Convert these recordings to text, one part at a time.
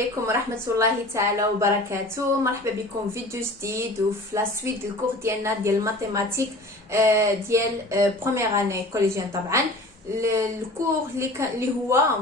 عليكم ورحمة الله تعالى وبركاته. مرحبا بكم في فيديو جديد وفي لا سويت الكور ديالنا ديال الماتيماتيك ديال بروميير اني كوليجيان. طبعا الكور اللي هو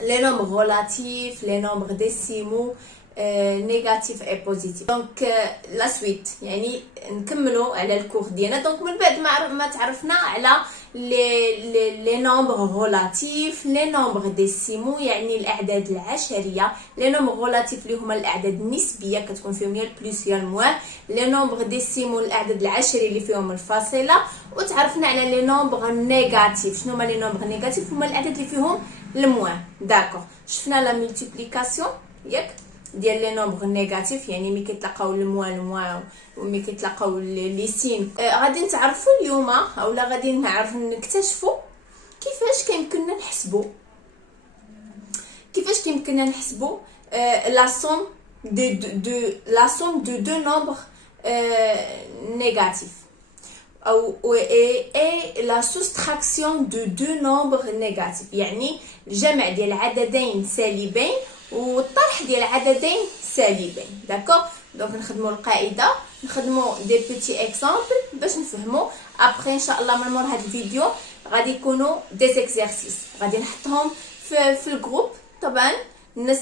لي نومبر ريلاتيف لي نومبر ديسيمو نيجاتيف اي بوزيتيف. دونك لا سويت يعني نكملوا على الكور ديالنا. دونك من بعد ما تعرفنا على لي نومبر ريلاتيف لي نومبر ديسيمو يعني الاعداد العشريه، لي نومبر ريلاتيف اللي هما الاعداد النسبيه كتكون فيهم يا البلس يا الموان، لي نومبر ديسيمو الاعداد العشريه اللي فيهم الفاصله، وتعرفنا على لي نومبر نيجاتيف. شنو هما لي نومبر نيجاتيف؟ هما الاعداد اللي فيهم الموان. داكوغ، شفنا لا مولتيبليكاسيون ياك ديال لي نومبر نيجاتيف، يعني ملي كيتلاقاو الموان وملي كيتلاقاو لي سين. غادي نتعرفوا اليوم اولا غادي نعرفوا نكتشفوا كيفاش كيمكننا نحسبوا لا سوم دو دو نومبر نيجاتيف او اي لا سوستراكسيون دو دو نومبر نيجاتيف، يعني الجمع ديال عددين سالبين والطرح ديال عددين سالبين. داكوغ، دونك نخدموا القاعده، نخدموا دي بيتي اكزامبل باش نفهموا. ابري ان شاء الله من مور هذا الفيديو غادي يكونوا دي زيكزارسيس غادي نحطهم في الجروب. طبعا الناس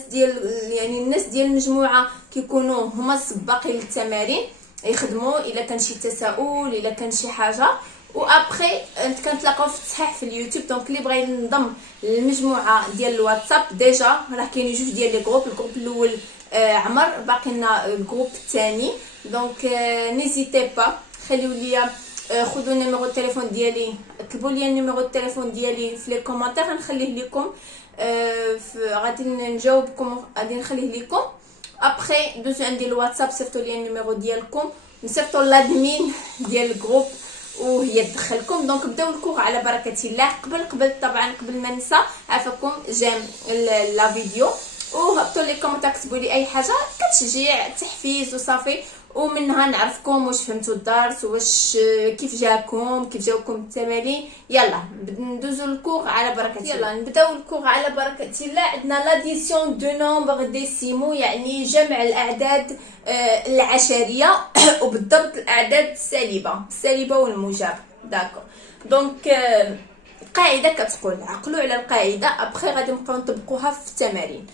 ديال المجموعه كيكونوا هما السباقين للتمارين يخدموا الا كان شي تساؤل الا كان شي حاجه، وابري كنتلاقاو في التصحيح في اليوتيوب. دونك اللي بغى ينضم للمجموعه ديال الواتساب ديجا راه كاينين جوج ديال لي جروب. الجروب الاول عمر، باقي لنا الجروب الثاني. دونك نيزيتي با خليو ليا، خذوا نيميرو التليفون ديالي، اكتبوا لي النيميرو التليفون ديالي في لي كومونتير، غنخليه لكم غادي نجاوبكم، غادي نخليه لكم. ابري دوزو عندي الواتساب، صيفطوا لي النيميرو ديالكم، نصيفطوا لادمين ديال الجروب وهي تدخلكم. دونك بداو الكور على بركه الله. قبل طبعا قبل ما ننسى عافاكم جيم لا فيديو وهبطوا لي كومنت، كتبوا لي اي حاجه كتشجيع تحفيز وصافي، ومنها نعرفكم واش فهمتوا الدرس، واش كيف جاكم، كيف جاوكم التمارين. يلا ندوزو الكور على بركه الله. يلا نبداو الكور على بركه الله. عندنا لاديسيون دو نومبر ديسيمو يعني جمع الاعداد العشريه وبالضبط الاعداد السالبه والموجبه. داكو، دونك القاعده كتقول عقلوا على القاعده، ابخي غادي نبقاو نطبقوها في التمارين.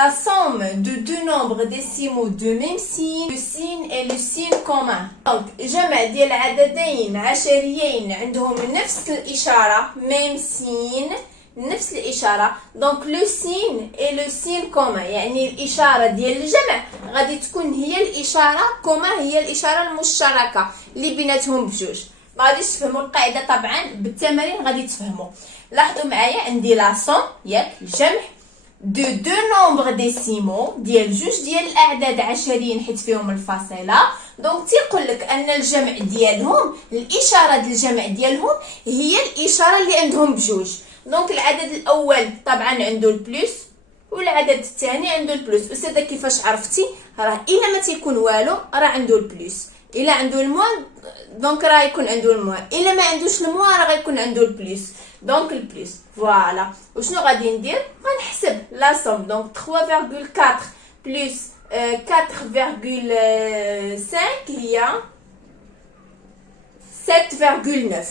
La somme de deux nombres décimaux de même signe, le signe et le signe commun. Donc جمع ديال عددين عشريين عندهم نفس الإشارة، même signe، نفس الإشارة. donc le signe et le signe commun يعني الإشارة ديال الجمع غادي تكون هي الإشارة commun، هي الإشارة المشتركة اللي بيناتهم بجوج. ما غاديش تفهموا القاعدة طبعا بالتمارين، غادي تفهموا. لاحظوا معايا عندي لا سوم ياك الجمع دو دو نومبر ديسيمو ديال جوج ديال الاعداد عشريين حيت فيهم الفاصله. دونك تيقول لك ان الجمع ديالهم، الاشاره ديال الجمع ديالهم هي الاشاره اللي عندهم بجوج. دونك العدد الاول طبعا عنده البلس والعدد الثاني عنده البلس. استاذه كيفاش عرفتي؟ راه الا ما تيكون والو راه عنده البلس، الا عنده الموان دونك راه يكون عنده الموان، الا ما عندوش الموان راه غيكون عنده البلس. دونك البلس فوالا. وشنو غادي ندير؟ غنحسب لا سوم. دونك 3.4 بلس 4.5 هي 7.9.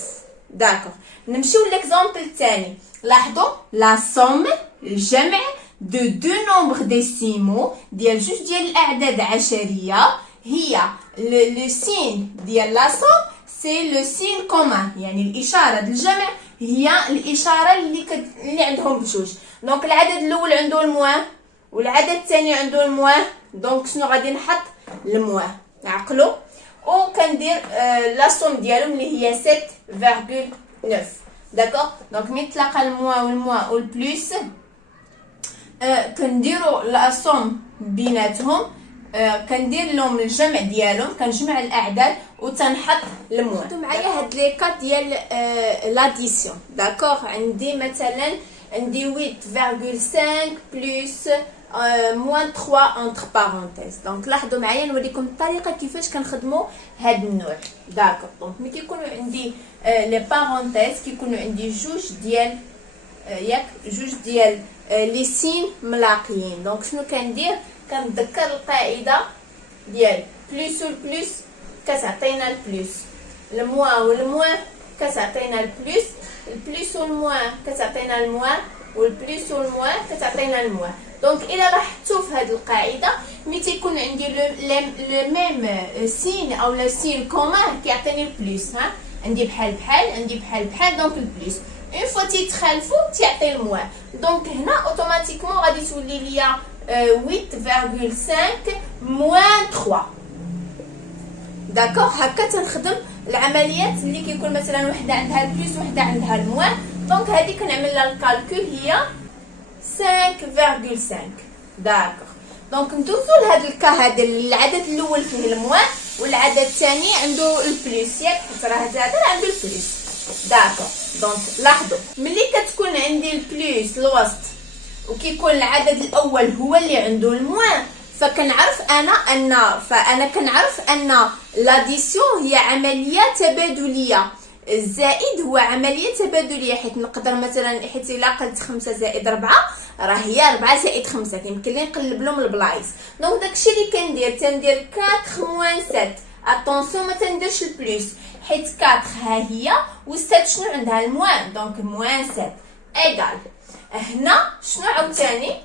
داكوغ، نمشيو ليكزامبل الثاني. لاحظوا لا سوم الجمع دو دو نومبر ديسيمو ديال جوج ديال الاعداد عشريه هي لو سين ديال لا سوم سي لو سين كومان، يعني الاشاره ديال الجمع هي الاشاره اللي عندهم بجوج. دونك العدد الاول عنده الموان والعدد الثاني عنده الموان. دونك شنو غادي نحط؟ الموان. عقلوا وكندير لا سوم ديالهم اللي هي 7.9. داكوغ، دونك ملي تلاقى الموان والبلس كنديروا لا سوم بيناتهم، كندير لهم الجمع ديالهم، كنجمع الاعداد وتنحط الموان. شفتوا معايا هاد لي كات ديال لاديسيون. داكوغ، عندي مثلا عندي 8.5 بلس موان 3 انتر بارونتيز. دونك لاحظوا معايا نوريكم الطريقه كيفاش كنخدموا هاد النوع. داكوغ، دونك ملي كيكونوا عندي لي بارونتيز كيكونوا عندي جوج ديال ياك جوج ديال لي سين ملاقيين. دونك شنو كندير؟ كنذكر القاعده ديال بلس والبلس كتعطينا البلس، الموا والموان كتعطينا البلس، البلس والموان كتعطينا الموان، والبلس والموان كتعطينا الموان. دونك الا لاحظتوا في هذه القاعده ملي تيكون عندي لو ميم سين او لا سين كومان كيعطيني البلس، ها عندي بحال بحال، عندي بحال بحال، دونك البلس اون فوا تيتخالفوا تيعطي الموان. دونك هنا اوتوماتيكمون غادي تولي ليا 8.5 موان 3. داكوغ. هكا تنخدم العمليات اللي كيكون مثلا وحده عندها البلس وحده عندها الموان. دونك هذه كنعمل لها الكالكول هي 5.5. داكوغ. دونك ندوزو لهذا الكا هذا العدد الاول فيه الموان والعدد الثاني عنده البلس، ياك حيت راه هذا عنده البلس. داكوغ. دونك لاحظوا ملي كتكون عندي البلس الوسط وكيكون العدد الاول هو اللي عنده الموان، فكنعرف فانا كنعرف ان لاديسيون هي عمليه تبادليه، الزائد هو عمليه تبادليه، حيت نقدر مثلا حيت الا قلت 5 زائد 4 راه هي 4 زائد 5 كيمكن لي نقلب لهم البلايص. دونك داكشي اللي تندير 4 موان 7. اتونسيون ما تنديرش البلس حيت 4 ها هي و7 شنو عندها الموان، دونك موان 7 ايغال. هنا شنو عاوتاني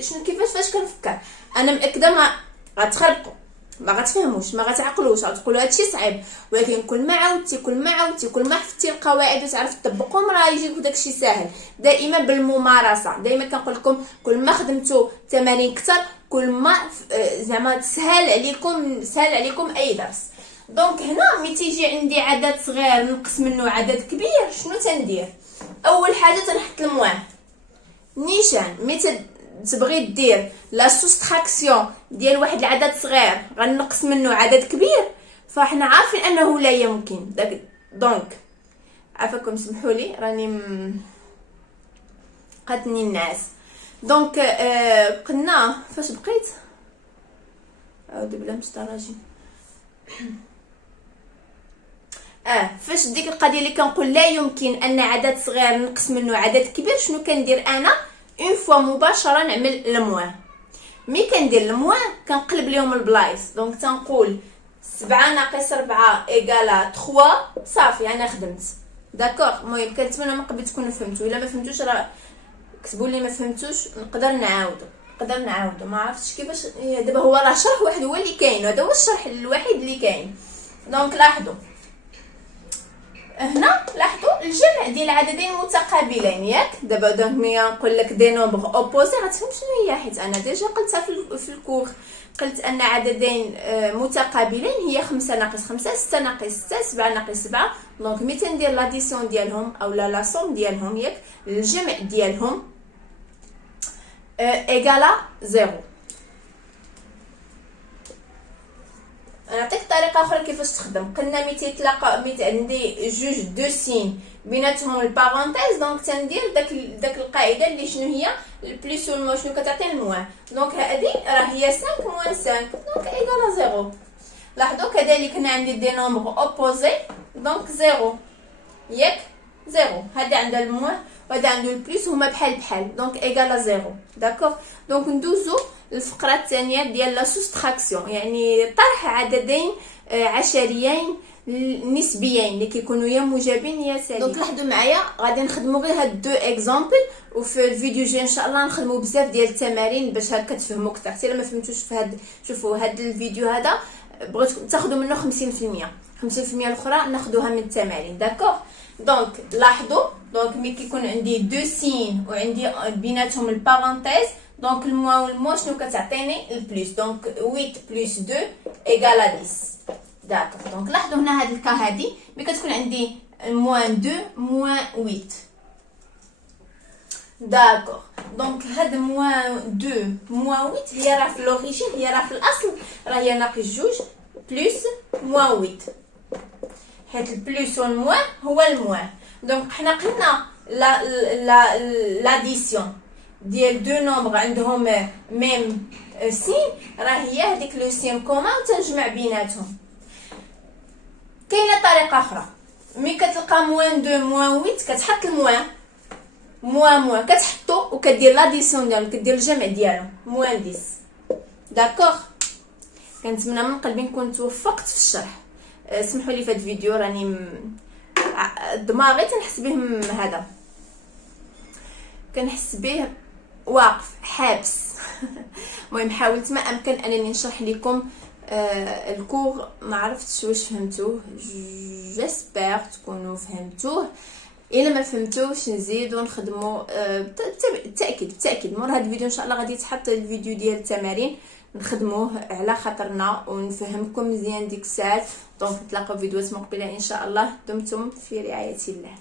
شنو فاش كنفكر انا مأكده ما غتخربقوا، ما غتفهموش، ما غتعقلوش، غتقولوا هادشي صعيب، ولكن كل ما عاودتي كل ما حفظتي القواعد وتعرف تطبقهم راه يجيك داكشي ساهل. دائما بالممارسه، دائما كنقول لكم كل ما خدمتوا تمارين اكثر كل ما زعما سهل عليكم اي درس. دونك هنا ملي تيجي عندي عدد صغير نقص منه عدد كبير شنو تندير؟ اول حاجه تنحط الموان نيشان. ملي تبغي دير لا سوستراكسيون ديال واحد العدد صغير غنقص منه عدد كبير فاحنا عارفين انه لا يمكن. دونك عافاكم سمحوا لي راني قاتني الناس. دونك قلنا فاش بقيت اعوذ بالله من الشيطان الرجيم. فاش ديك القضيه اللي كنقول لا يمكن ان عدد صغير نقص منه عدد كبير شنو كندير انا؟ اون فوا مباشره نعمل الموان. مي كندير الموان كنقلب لهم البلايص. دونك تنقول 7 ناقص 4 ايكالا 3 صافي انا خدمت. داكوغ. المهم كنتمنى من قبل تكونوا فهمتوا، الا ما فهمتوش راه كتبوا لي ما فهمتوش نقدر نعاودو ما عرفتش كيفاش. دابا هو راه شرح واحد هو اللي كاين، هذا هو الشرح الوحيد اللي كاين. دونك لاحظوا هنا الجمع ديال عددين متقابلين، ياك دابا دونك ملي نقول لك دي نومبر اوبوزي غتفهم شنو هي، حيت انا ديجا قلتها في الكور. قلت ان عددين متقابلين هي 5 ناقص 5 6 ناقص 6 7 ناقص 7. دونك ملي تندير لاديسيون ديالهم او لا سوم ديالهم، ياك الجمع ديالهم ايغالا 0. نعطيك طريقه اخرى كيفاش تخدم. قلنا ملي عندي جوج دو سين بيناتهم البارونتيز، دونك تندير داك القاعده اللي شنو هي البلس والموان شنو كتعطي الموان. دونك هذه راه هي 5 موان 5 دونك ايغال 0. لاحظوا كذلك هنا عندي دي نومبر اوبوزي دونك 0 ياك 0. هذا عنده الموان وهذا عنده البلس هما بحال دونك ايغال 0. داكوغ. دونك ندوزو الفقره الثانيه ديال لا سوستراكسيون، يعني طرح عددين عشريين نسبيين اللي كيكونوا يا موجبين يا سالبين. دونك لاحظوا معايا غادي نخدموا غير هاد دو اكزامبل، وفي الفيديو الجاي ان شاء الله نخدموا بزاف ديال التمارين باش هكا تفهموا اكثر. حتى الا ما فهمتوش في هاد شوفوا هاد الفيديو هذا بغيتكم تاخذوا منه 50% الاخرى ناخذوها من التمارين. داكوغ. دونك لاحظوا دونك ملي كيكون عندي دو سين وعندي بيناتهم البارونتيز، دونك الموان والموان شنو كتعطيني البلس. دونك 8 بلس 2 ايغال 10. داكوغ. دونك لاحظوا هنا هاد الكا هادي ملي كتكون عندي موان 2 موان 8. داكوغ. دونك هاد موان 2 موان 8 هي راه في لوريجين، هي راه في الاصل راه هي ناقص 2 بلس موان 8، حيت البلس والموان هو الموان. دونك حنا قلنا لاديسيون ديال دو نومبر عندهم ميم سين راه هي هذيك لو سين كومان وتنجمع بيناتهم. كاينه طريقه اخرى، ملي كتلقى موان 2 موان 8 كتحط الموان موان كتحطو وكدير لاديسيون ديالو، كدير الجمع ديالو موان 10. داكوغ. كنتمنى من قلبي نكون توفقت في الشرح. سمحوا لي في هذا الفيديو راني دماغي تنحس به هذا، كنحس به واقف حابس. المهم حاولت ما امكن انني نشرح لكم الكور. ما عرفتش واش فهمتوه، جيسبر تكونوا فهمتوه. الا ما فهمتوش نزيدو نخدموا بالتاكيد مور هذا الفيديو ان شاء الله غادي يتحط الفيديو ديال التمارين نخدموه على خاطرنا ونفهمكم مزيان ديك الساعات. دونك نتلاقاو في فيديوهات مقبله ان شاء الله. دمتم في رعايه الله.